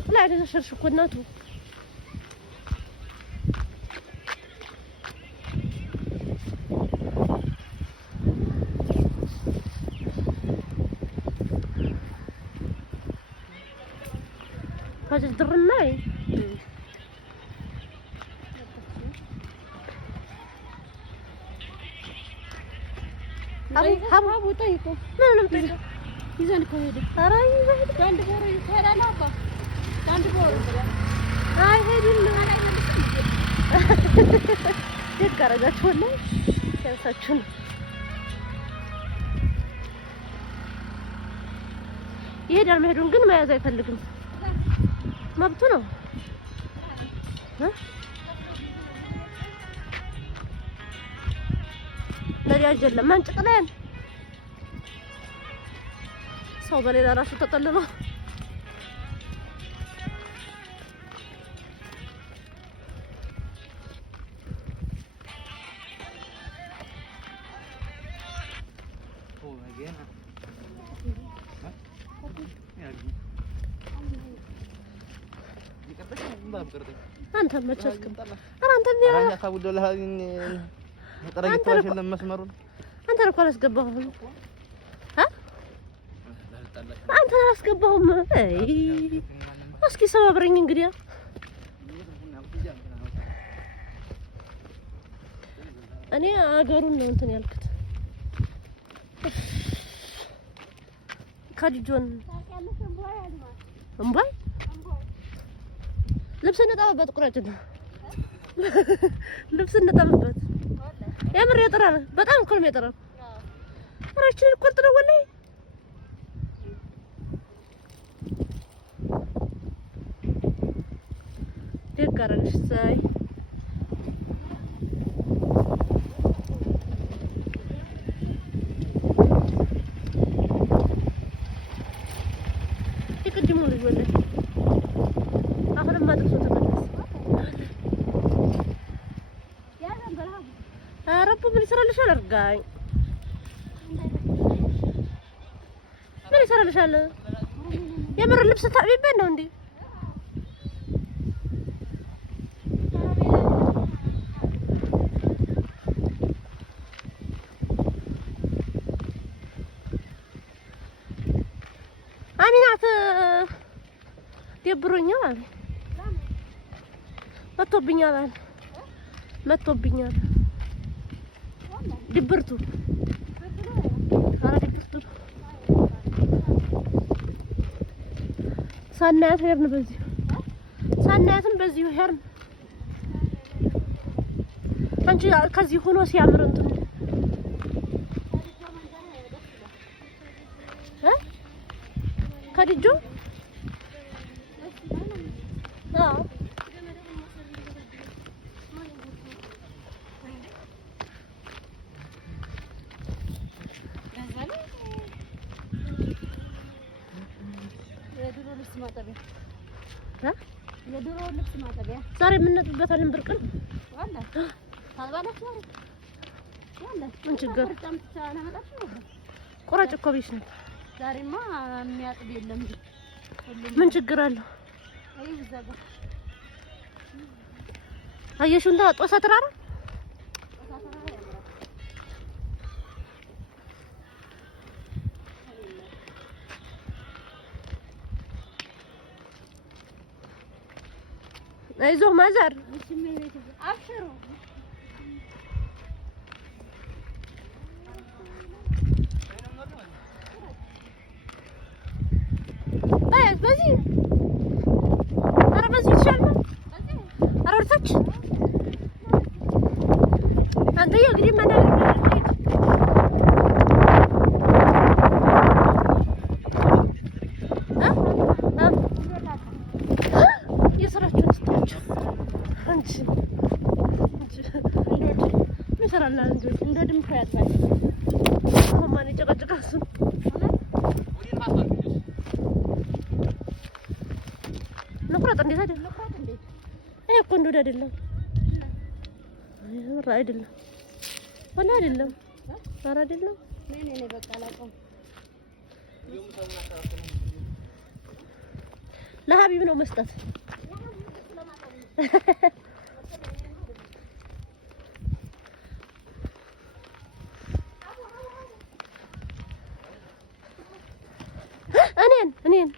طلع لي شرش كناتو هذا درناي ابو طيقه ما نمطيقه يزن كهيد ترى يزن عند بورو يتهلا لابا عند بورو هاي هيدنا يتقرجاችሁ ወለ ያንሳችሁ ይሄዳል መሄዱን ግን መያዝ አይፈልግም መብቱ ነው ለሪያ ጀለ መንጭቅለን ሰው በሌላ ራሱ ተጠልሎ أنت ما تشكل أنا أنت اللي أنا أقول له هذه طريقة توش لما مسمرون أنت لو كلاس قبهم ها أنت لاس قبهم أي أسكي سوا برينج إنجريا أنا أقارن أنت نيالكت كاجون أمباي ልብስ እንጠብበት ቁራጭና ልብስ እንጠብበት የምር የጥራነ በጣም እኮ ነው የሚያጠራው አራችን ቁርጥ ነው ወላሂ ደጋራሽ ሳይ ይቅድሙ ልጅ ወላሂ ما تقصد تملس يا رب من يسرى لي شال رقاي من يسرى لي شال يا مر اللبس تعبي بينه عندي አሚናት ደብሮኛል መጥቶብኛል ድብርቱ ኧረ ድብርቱ ሳናያት ሄርን በዚህ ሳናያትም በዚሁ ሄርን አንቺ ከዚህ ሆኖ ሲያምር እንትን ከድጆ ዛሬ የምንነጥበታለን ብርቅን ዋላ ታባላችሁ ዋላ ምን ችግር ቁራጭ እኮ ቤት ነው ዛሬማ የሚያጥብ የለም ምን ችግር አለው አየሽው እንደ ጦሳ ተራራ አይዞህ ማዘር አብሽሩ አይ በዚህ ኧረ በዚህ ይሻላል ኧረ ወርታች አንተ የግሪ ማናል እንደ ድምፅ ያጣል ማን ይጨቀጭቃሱ ነቁረጥ እንዴት አይደለም ነቁረጥ እንዴት ይሄ እኮ እንደው አይደለም ይሄ አይደለም ወላ አይደለም ኧረ አይደለም ነኝ በቃ አላውቅም ለሀቢብ ነው መስጠት። እኔን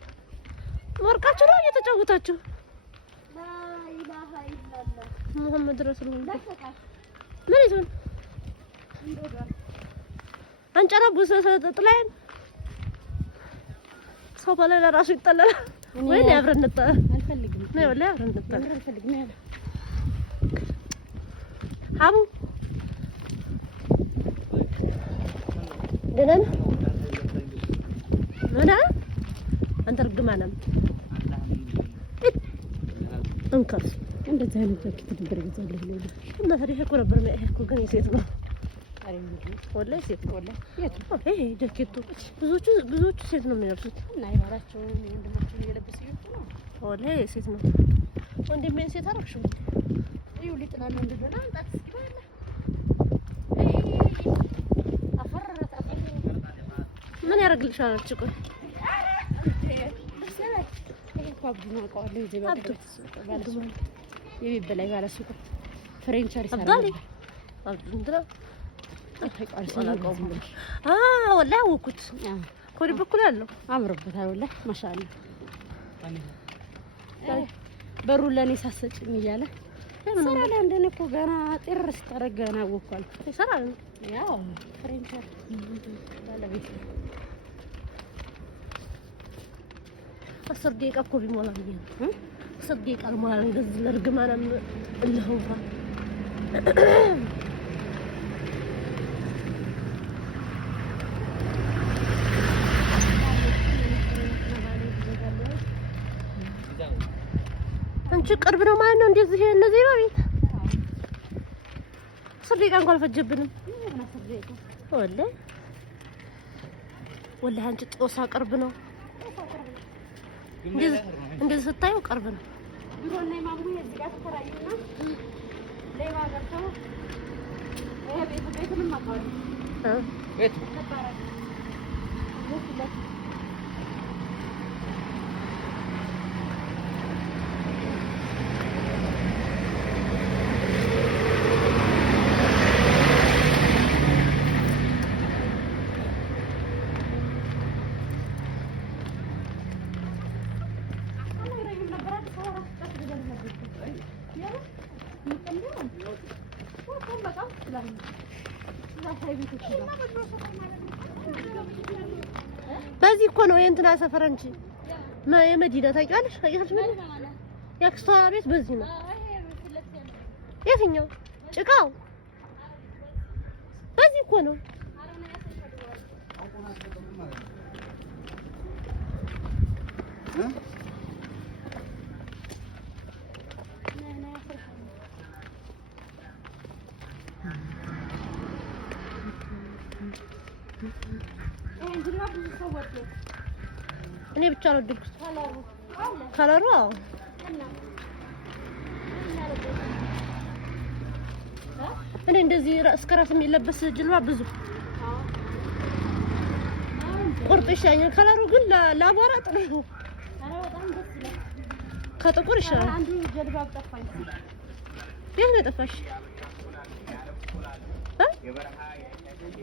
ወርቃችሁ ነው እየተጫወታችሁ። ሙሐመድ ረሱሉላህ ምን ይሁን አንጨራ ጥላዬን ሰው ባለ ለራሱ ይጠላል ወይ ነው አብረን እንጠላ አልፈልግም ነው ወላ አብረን እንጠላ አልፈልግም ነው ሀቡ ደህና ነህ? ምን አንተ እርግማናም እንከፍ እንደዚህ አይነት ጃኬት ትደረጋለህ ነው እና ታዲያ እኮ ነበር እኮ ግን የሴት ነው ወላሂ ሴት ነው ወላሂ የት ነው ይሄ ጃኬቱ ብዙዎቹ ሴት ነው የሚለብሱት እና ይባራቸው ወንድሞቹ እየለበሱ ነው ወላሂ ሴት ነው ወንድሜን ሴት አደረግሽው ይኸው ሊጥላል እንደሆነ አንጣት እስኪ ባለ ምን ያደርግልሻል? አልችኩ አብዱ ማውቀዋለሁ እዚህ ባለ የሚበላይ ባለ ሱቅ ፍሬንች አሪፍ አብዳሊ አብዱ እንድራ ወላሂ አወኩት ኮዲ በኩል ያለው አምሮበታል ወላሂ ማሻአላ በሩ ለኔ ሳሰጭኝ እያለ ሰራለ እንደኔ እኮ ገና ጥር ስታረግ ገና አወኳል ይሰራል ያው ፍሬንች ባለቤት 10 ደቂቃ እኮ ቢሞላ ብዬ ነው 10 ደቂቃ አልሞላ እንደዚህ ለርግማናም እልህውፋ አንቺ ቅርብ ነው ማለት ነው እንደዚህ እነዚህ በቤት 10 ደቂቃ እንኳን አልፈጀብንም ወላሂ አንቺ ጦሳ ቅርብ ነው እንደዚህ ስታዩ ቅርብ ነው ቢሮና ማሙ የዚህ ጋር ተከራዩና ሌባ ገብተው ቤቱንም አውቀዋለሁ ቤቱ ተባረክ በዚህ እኮ ነው የእንትና ሰፈር እንጂ የመዲና ታውቂዋለሽ? የአክስቷ ቤት በዚህ ነው። የትኛው ጭቃው? በዚህ እኮ ነው። እኔ ብቻ ነው ድግስ ከለሩ አዎ እኔ እንደዚህ እስከ ራስ የሚለበስ ጅልባ ብዙ ቁርጥ ይሻኛል። ከለሩ ግን ለአቧራ ጥሩ ነው። ከጥቁር ይሻላል። አንዱ ጀልባ ጠፋኝ። የት ነው የጠፋሽ?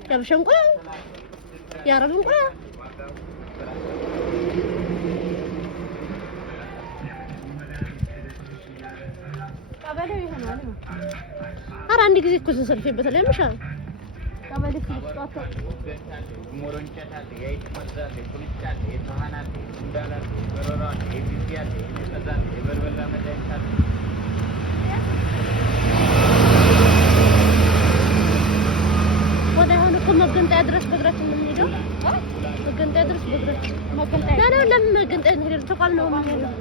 የሀበሻ እንቁላል የአረብ እንቁላል ቀበሌው ይሆናል ነው። ኧረ አንድ ጊዜ እኮ ተሰልፌበታል። ምሻል ቀበሌ ፍልስጣት ወደ አሁን እኮ መገንጠያ ድረስ በእግራችን የምንሄደው መገንጠያ ድረስ በእግራችን መገንጠያ ነው። ለምን መገንጠያ እንሄዳለን? ተቋም ነው የምንሄደው።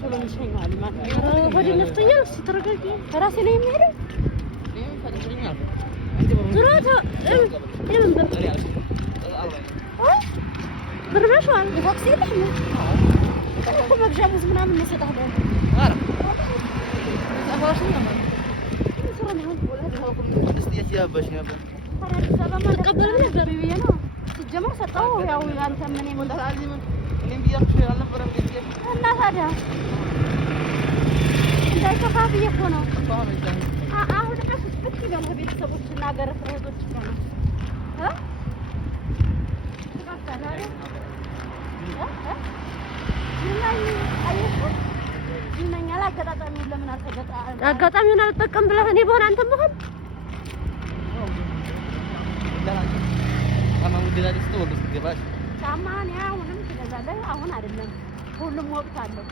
ቶሎ እንሸኛዋል ማለት ነው። ወደ ነፍተኛል። እስኪ ተረጋጊ። ራሴ ላይ የሚሄደው ዙራታ የምን ብር በሽዋል ታክሲ የለም እኮ መግዣ ሙዝ ምናምን ይሰጣል። ኧረ ተቀበል ነበር ብዬ ነው ሲጀመር ሰጠው። ያው አንተ ምን እኔም ብያችሁ አልነበረም እንዴ? እና ታዲያ እንዳይከፋ ብዬ እኮ ነው። አሁን ድረስ ብቻ ገና ቤተሰቦችና ሀገር ፍሬቶች ነው አጋጣሚውን አልጠቀም ብለህ እኔ በሆነ አንተም በሆነ ጫማን አሁንም ትገዛለህ። አሁን አይደለም ሁሉም ወቅት አለው።